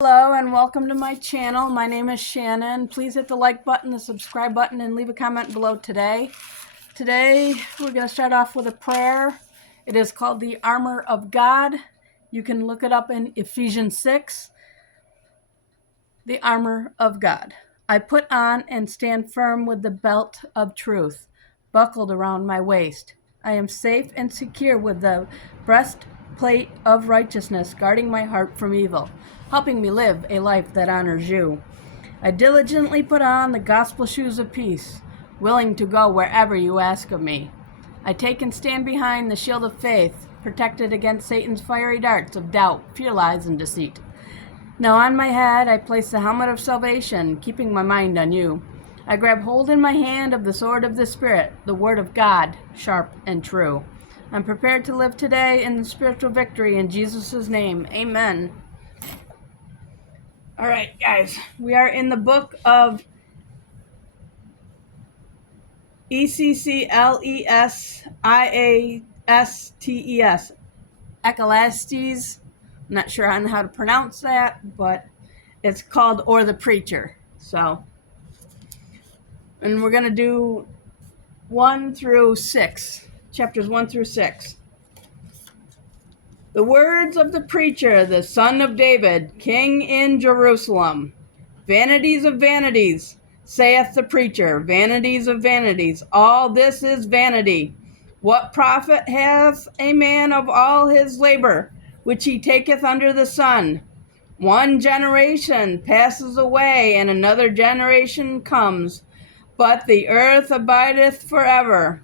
Hello and welcome to my channel. My name is Shannon. Please hit the like button, the subscribe button, and leave a comment below today. Today we're going to start off with a prayer. It is called the Armor of God. You can look it up in Ephesians 6. The Armor of God. I put on and stand firm with the belt of truth buckled around my waist. I am safe and secure with the breastplate of righteousness guarding my heart from evil, helping me live a life that honors you. I diligently put on the gospel shoes of peace, willing to go wherever you ask of me. I take and stand behind the shield of faith, protected against Satan's fiery darts of doubt, fear, lies, and deceit. Now on my head I place the helmet of salvation, keeping my mind on you. I grab hold in my hand of the sword of the Spirit, the word of God, sharp and true. I'm prepared to live today in spiritual victory in Jesus' name. Amen. All right, guys, we are in the book of Ecclesiastes, Ecclesiastes. I'm not sure on how to pronounce that, but it's called Or the Preacher. And we're going to do 1 through 6, chapters 1 through 6. The words of the preacher, the son of David, king in Jerusalem. Vanities of vanities, saith the preacher, vanities of vanities, all this is vanity. What profit hath a man of all his labor, which he taketh under the sun? One generation passes away, and another generation comes, but the earth abideth forever.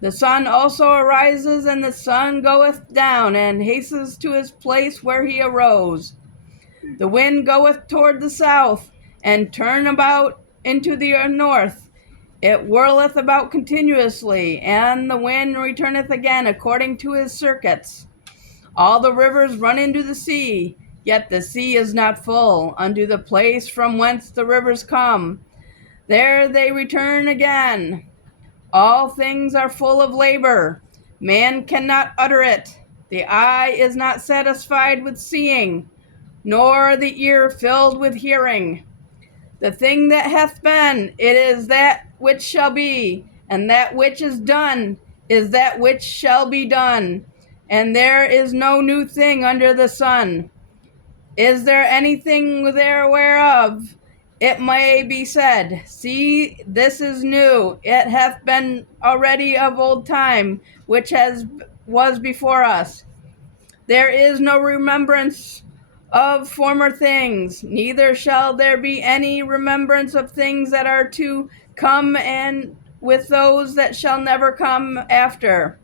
The sun also arises, and the sun goeth down, and hastens to his place where he arose. The wind goeth toward the south, and turn about into the north. It whirleth about continuously, and the wind returneth again according to his circuits. All the rivers run into the sea, yet the sea is not full, unto the place from whence the rivers come. There they return again. All things are full of labor. Man cannot utter it. The eye is not satisfied with seeing, nor the ear filled with hearing. The thing that hath been, it is that which shall be, and that which is done is that which shall be done. And there is no new thing under the sun. Is there anything there whereof it may be said, see, this is new, it hath been already of old time, which was before us. There is no remembrance of former things, neither shall there be any remembrance of things that are to come, and with those that shall never come after.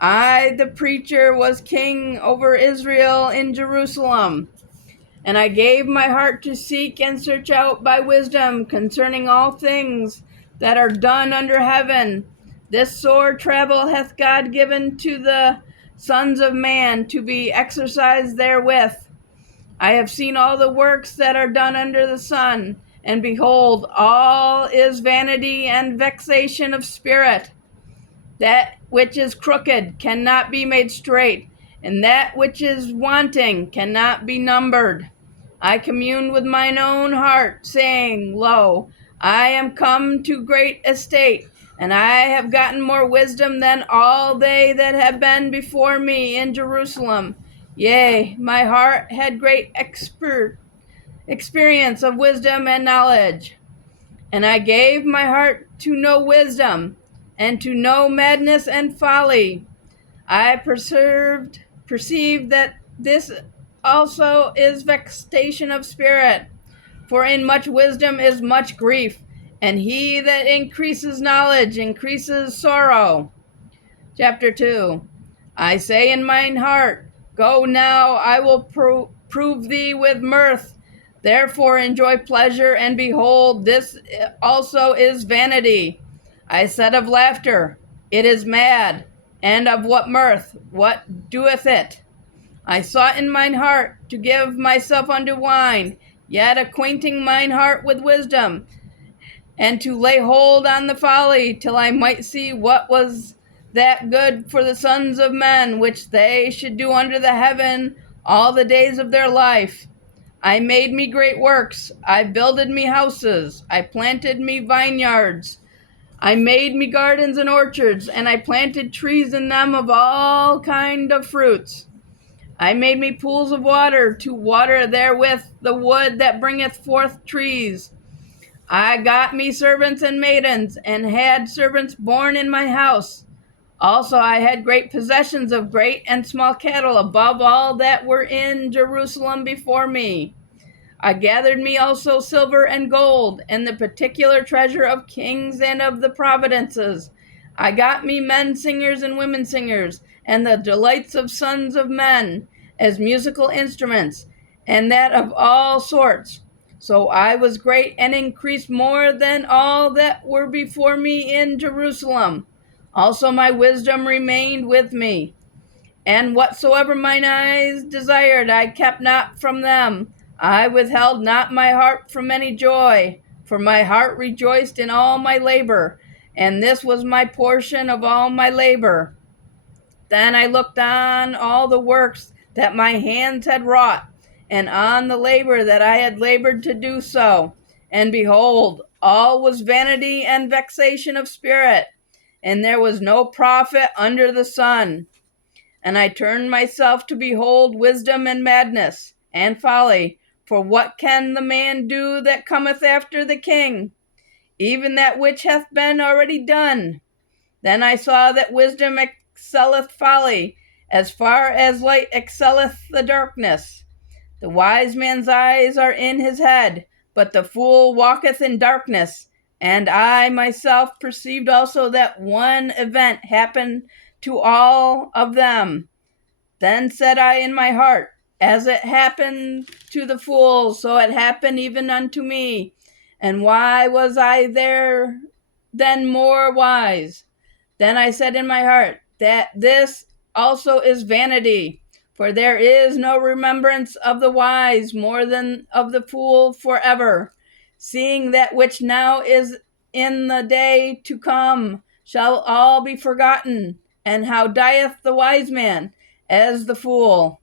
I, the preacher, was king over Israel in Jerusalem. And I gave my heart to seek and search out by wisdom concerning all things that are done under heaven. This sore travel hath God given to the sons of man to be exercised therewith. I have seen all the works that are done under the sun, and behold, all is vanity and vexation of spirit. That which is crooked cannot be made straight, and that which is wanting cannot be numbered. I communed with mine own heart, saying, Lo, I am come to great estate, and I have gotten more wisdom than all they that have been before me in Jerusalem. Yea, my heart had great experience of wisdom and knowledge. And I gave my heart to know wisdom, and to know madness and folly. I perceived that this also is vexation of spirit. For in much wisdom is much grief, and he that increases knowledge increases sorrow. Chapter 2. I say in mine heart, Go now, I will prove thee with mirth. Therefore enjoy pleasure, and behold, this also is vanity. I said of laughter, It is mad, and of what mirth, what doeth it? I sought in mine heart to give myself unto wine, yet acquainting mine heart with wisdom, and to lay hold on the folly, till I might see what was that good for the sons of men, which they should do under the heaven all the days of their life. I made me great works. I builded me houses. I planted me vineyards. I made me gardens and orchards, and I planted trees in them of all kind of fruits. I made me pools of water to water therewith the wood that bringeth forth trees. I got me servants and maidens, and had servants born in my house. Also I had great possessions of great and small cattle above all that were in Jerusalem before me. I gathered me also silver and gold, and the particular treasure of kings and of the providences. I got me men singers and women singers, and the delights of sons of men, as musical instruments, and that of all sorts. So I was great and increased more than all that were before me in Jerusalem. Also my wisdom remained with me. And whatsoever mine eyes desired, I kept not from them. I withheld not my heart from any joy, for my heart rejoiced in all my labor, and this was my portion of all my labor. Then I looked on all the works that my hands had wrought, and on the labor that I had labored to do so. And behold, all was vanity and vexation of spirit, and there was no profit under the sun. And I turned myself to behold wisdom and madness and folly. For what can the man do that cometh after the king? Even that which hath been already done. Then I saw that wisdom excelleth folly, as far as light excelleth the darkness. The wise man's eyes are in his head, but the fool walketh in darkness. And I myself perceived also that one event happened to all of them. Then said I in my heart, as it happened to the fools, so it happened even unto me. And why was I there then more wise? Then I said in my heart, that this also is vanity. For there is no remembrance of the wise more than of the fool forever. Seeing that which now is in the day to come shall all be forgotten. And how dieth the wise man as the fool?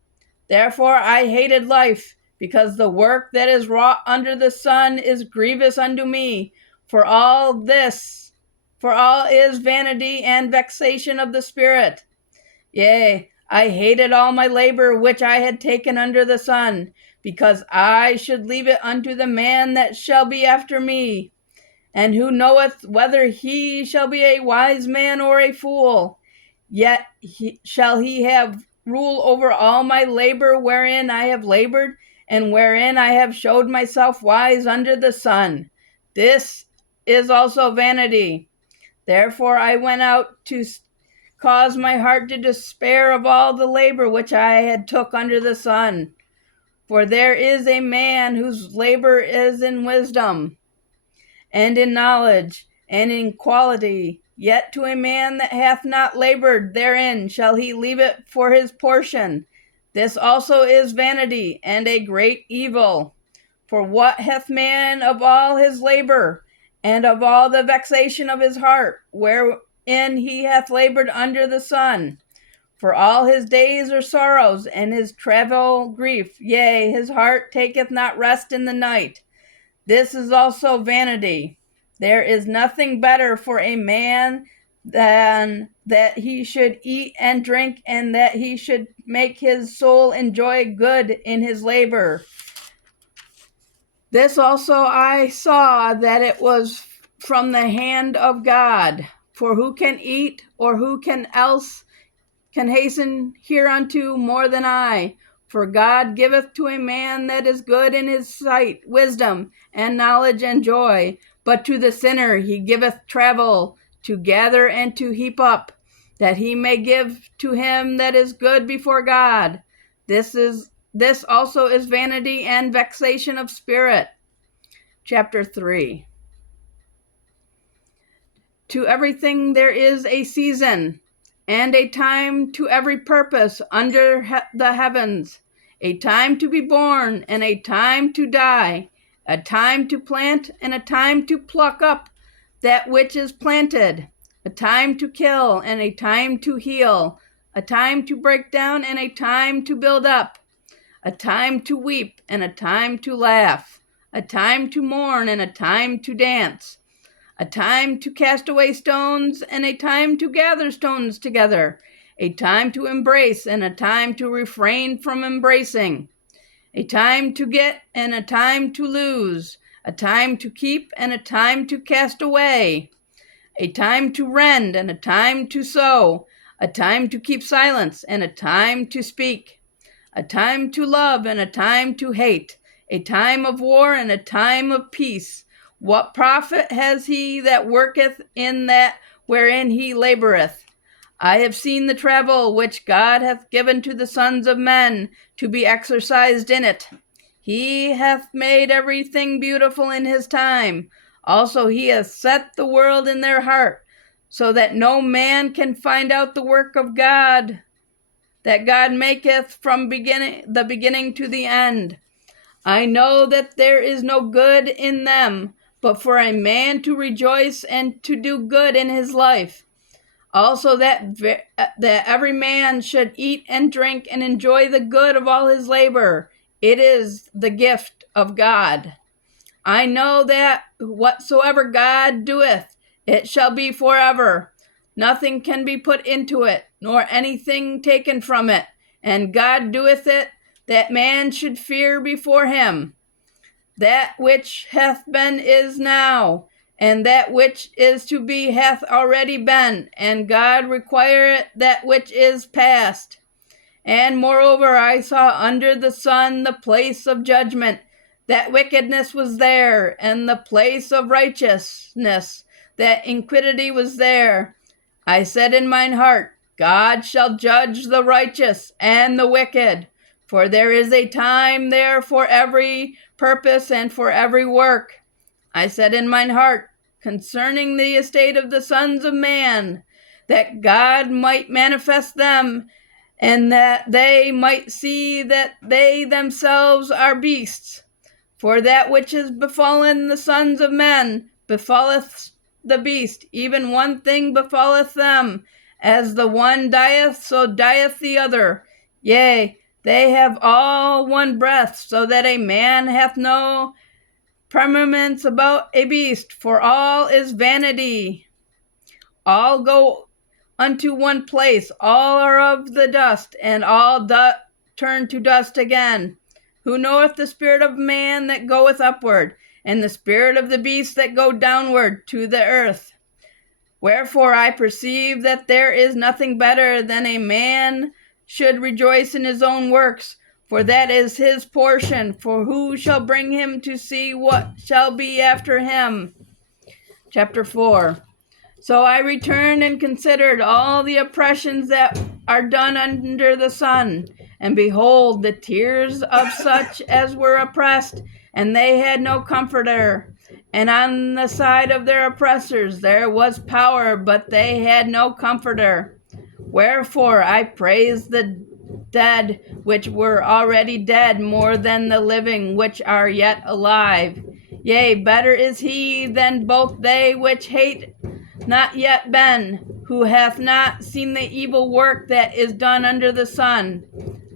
Therefore I hated life, because the work that is wrought under the sun is grievous unto me. For all is vanity and vexation of the spirit. Yea, I hated all my labor which I had taken under the sun, because I should leave it unto the man that shall be after me. And who knoweth whether he shall be a wise man or a fool? Yet shall he have rule over all my labor wherein I have labored, and wherein I have showed myself wise under the sun. This is also vanity. Therefore I went out to cause my heart to despair of all the labor which I had took under the sun. For there is a man whose labor is in wisdom, and in knowledge, and in quality. Yet to a man that hath not labored therein shall he leave it for his portion. This also is vanity, and a great evil. For what hath man of all his labor, and of all the vexation of his heart, wherein he hath labored under the sun? For all his days are sorrows, and his travel grief. Yea, his heart taketh not rest in the night. This is also vanity. There is nothing better for a man than that he should eat and drink, and that he should make his soul enjoy good in his labor. This also I saw, that it was from the hand of God. For who can eat, or who can else can hasten hereunto more than I? For God giveth to a man that is good in his sight wisdom and knowledge and joy. But to the sinner he giveth travel to gather and to heap up, that he may give to him that is good before God. This also is vanity and vexation of spirit. Chapter 3. To everything there is a season, and a time to every purpose under the heavens, a time to be born, and a time to die, a time to plant, and a time to pluck up that which is planted, a time to kill, and a time to heal, a time to break down, and a time to build up, a time to weep and a time to laugh, a time to mourn and a time to dance, a time to cast away stones and a time to gather stones together, a time to embrace and a time to refrain from embracing, a time to get and a time to lose, a time to keep and a time to cast away, a time to rend and a time to sow, a time to keep silence and a time to speak, a time to love and a time to hate, a time of war and a time of peace. What profit has he that worketh in that wherein he laboureth? I have seen the travel which God hath given to the sons of men to be exercised in it. He hath made everything beautiful in his time. Also he hath set the world in their heart, so that no man can find out the work of God, that God maketh from the beginning to the end. I know that there is no good in them, but for a man to rejoice and to do good in his life. Also that every man should eat and drink and enjoy the good of all his labor. It is the gift of God. I know that whatsoever God doeth, it shall be forever. Nothing can be put into it, nor anything taken from it. And God doeth it, that man should fear before him. That which hath been is now, and that which is to be hath already been, and God requireth that which is past. And moreover, I saw under the sun the place of judgment, that wickedness was there, and the place of righteousness, that iniquity was there. I said in mine heart, God shall judge the righteous and the wicked, for there is a time there for every purpose and for every work. I said in mine heart, concerning the estate of the sons of man, that God might manifest them, and that they might see that they themselves are beasts. For that which is befallen the sons of men befalleth the beast, even one thing befalleth them. As the one dieth, so dieth the other. Yea, they have all one breath, so that a man hath no preeminence about a beast, for all is vanity. All go unto one place, all are of the dust, and all turn to dust again. Who knoweth the spirit of man that goeth upward, and the spirit of the beast that go downward to the earth? Wherefore I perceive that there is nothing better than a man should rejoice in his own works, for that is his portion. For who shall bring him to see what shall be after him? Chapter 4. So I returned and considered all the oppressions that are done under the sun, and behold, the tears of such as were oppressed, and they had no comforter. And on the side of their oppressors there was power, but they had no comforter. Wherefore I praise the dead which were already dead more than the living which are yet alive. Yea, better is he than both they which hate not yet been, who hath not seen the evil work that is done under the sun.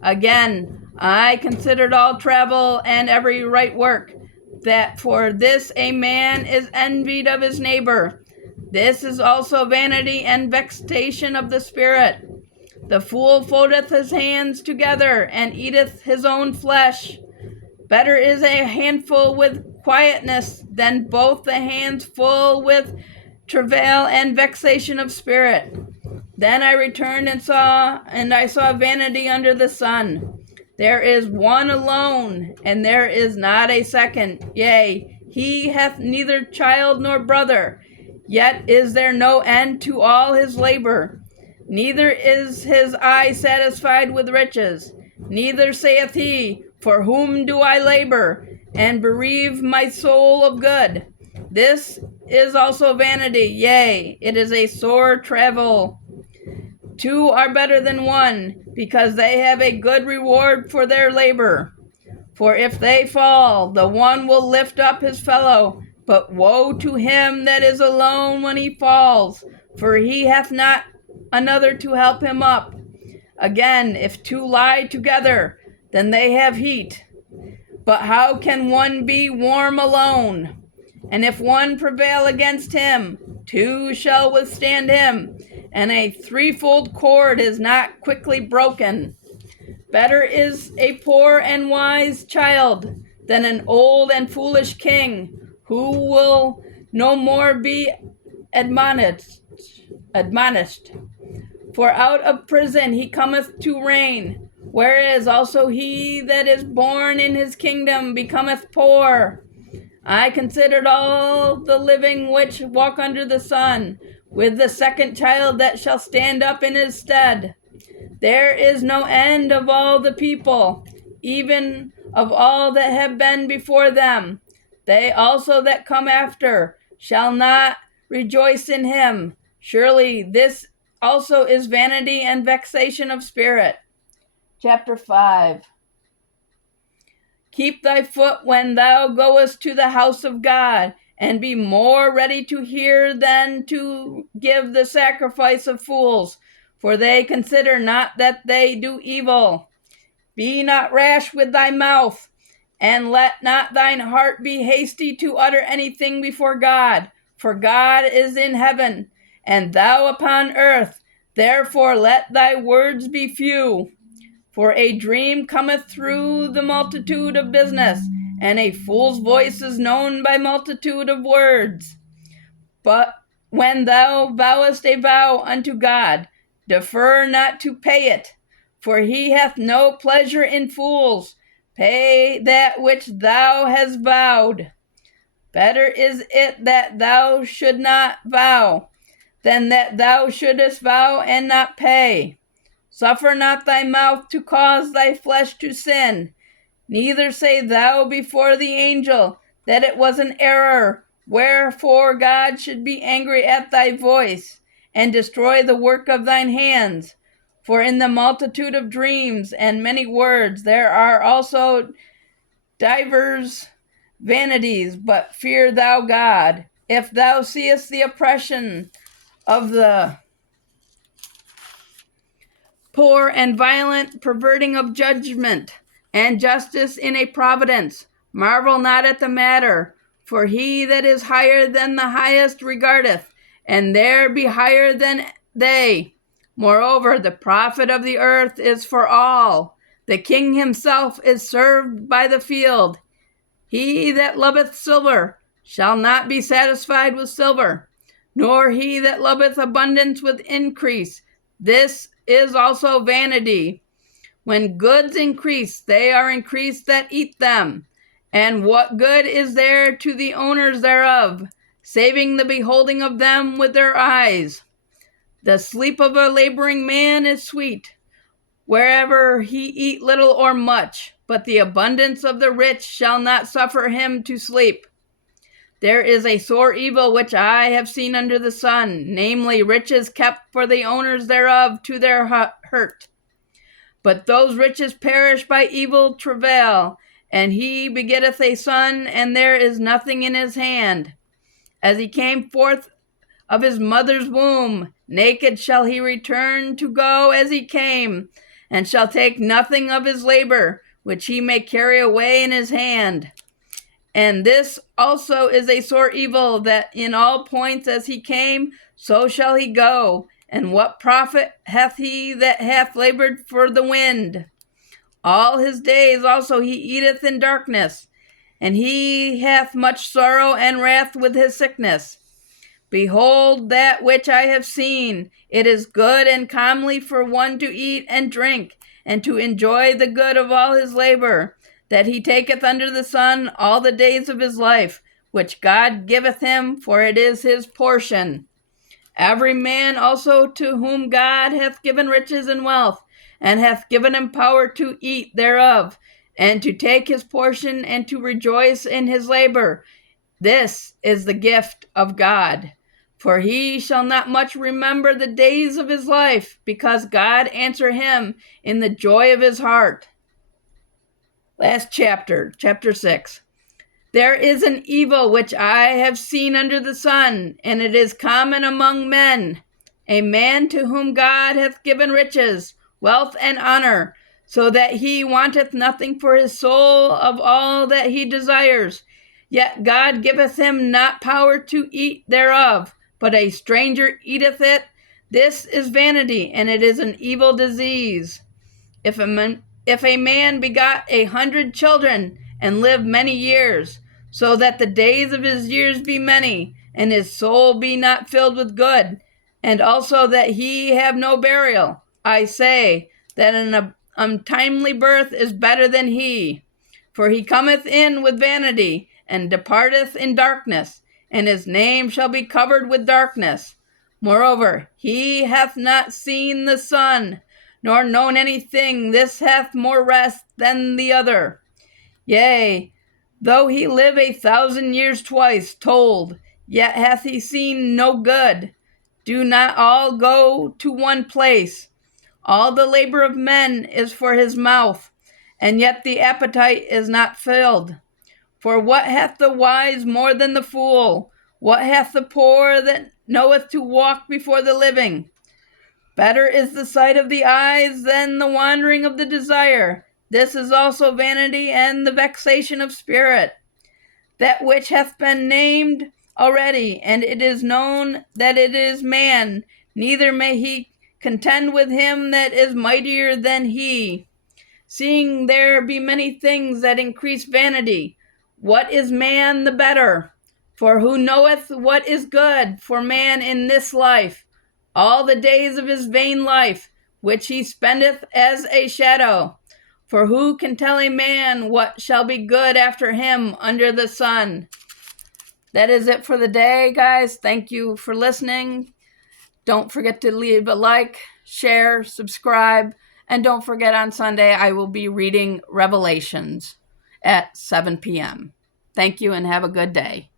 Again, I considered all travel and every right work, that for this a man is envied of his neighbor. This is also vanity and vexation of the spirit. The fool foldeth his hands together, and eateth his own flesh. Better is a handful with quietness than both the hands full with travail and vexation of spirit. Then I returned and I saw vanity under the sun. There is one alone, and there is not a second. Yea, he hath neither child nor brother, yet is there no end to all his labor. Neither is his eye satisfied with riches. Neither saith he, for whom do I labor, and bereave my soul of good? This is also vanity, yea, it is a sore travel. Two are better than one, because they have a good reward for their labor. For if they fall, the one will lift up his fellow. But woe to him that is alone when he falls, for he hath not another to help him up. Again, if two lie together, then they have heat. But how can one be warm alone? And if one prevail against him, two shall withstand him, and a threefold cord is not quickly broken. Better is a poor and wise child than an old and foolish king, who will no more be admonished. For out of prison he cometh to reign, whereas also he that is born in his kingdom becometh poor. I considered all the living which walk under the sun, with the second child that shall stand up in his stead. There is no end of all the people, even of all that have been before them. They also that come after shall not rejoice in him. Surely this also is vanity and vexation of spirit. Chapter 5. Keep thy foot when thou goest to the house of God, and be more ready to hear than to give the sacrifice of fools, for they consider not that they do evil. Be not rash with thy mouth, and let not thine heart be hasty to utter anything before God, for God is in heaven, and thou upon earth. Therefore let thy words be few. For a dream cometh through the multitude of business, and a fool's voice is known by multitude of words. But when thou vowest a vow unto God, defer not to pay it, for he hath no pleasure in fools. Pay that which thou hast vowed. Better is it that thou should not vow, than that thou shouldest vow and not pay. Suffer not thy mouth to cause thy flesh to sin, neither say thou before the angel that it was an error, wherefore God should be angry at thy voice, and destroy the work of thine hands. For in the multitude of dreams and many words there are also divers vanities, but fear thou God. If thou seest the oppression of the poor and violent perverting of judgment, and justice in a providence, marvel not at the matter, for he that is higher than the highest regardeth, and there be higher than they. Moreover, the profit of the earth is for all. The king himself is served by the field. He that loveth silver shall not be satisfied with silver, nor he that loveth abundance with increase. This is also vanity. When goods increase, they are increased that eat them. And what good is there to the owners thereof, saving the beholding of them with their eyes? The sleep of a laboring man is sweet, wherever he eat little or much, but the abundance of the rich shall not suffer him to sleep. There is a sore evil which I have seen under the sun, namely riches kept for the owners thereof to their hurt. But those riches perish by evil travail, and he begetteth a son, and there is nothing in his hand. As he came forth of his mother's womb, naked shall he return to go as he came, and shall take nothing of his labor, which he may carry away in his hand. And this also is a sore evil, that in all points as he came, so shall he go. And what profit hath he that hath labored for the wind? All his days also he eateth in darkness, and he hath much sorrow and wrath with his sickness. Behold that which I have seen. It is good and comely for one to eat and drink, and to enjoy the good of all his labor, that he taketh under the sun all the days of his life, which God giveth him, for it is his portion. Every man also to whom God hath given riches and wealth, and hath given him power to eat thereof, and to take his portion, and to rejoice in his labor, this is the gift of God. For he shall not much remember the days of his life, because God answer him in the joy of his heart. Last chapter, chapter 6. There is an evil which I have seen under the sun, and it is common among men. A man to whom God hath given riches, wealth, and honor, so that he wanteth nothing for his soul of all that he desires. Yet God giveth him not power to eat thereof, but a stranger eateth it. This is vanity, and it is an evil disease. If a man begot 100 children, and live many years, so that the days of his years be many, and his soul be not filled with good, and also that he have no burial, I say that an untimely birth is better than he. For he cometh in with vanity, and departeth in darkness, and his name shall be covered with darkness. Moreover, he hath not seen the sun, nor known anything. This hath more rest than the other. Yea, though he live 1,000 years twice told, yet hath he seen no good. Do not all go to one place. All the labor of men is for his mouth, and yet the appetite is not filled. For what hath the wise more than the fool? What hath the poor that knoweth to walk before the living? Better is the sight of the eyes than the wandering of the desire. This is also vanity and the vexation of spirit. That which hath been named already, and it is known that it is man, neither may he contend with him that is mightier than he. Seeing there be many things that increase vanity, what is man the better? For who knoweth what is good for man in this life, all the days of his vain life, which he spendeth as a shadow? For who can tell a man what shall be good after him under the sun? That is it for the day, guys. Thank you for listening. Don't forget to leave a like, share, subscribe, and don't forget on Sunday I will be reading Revelations at 7 p.m. Thank you and have a good day.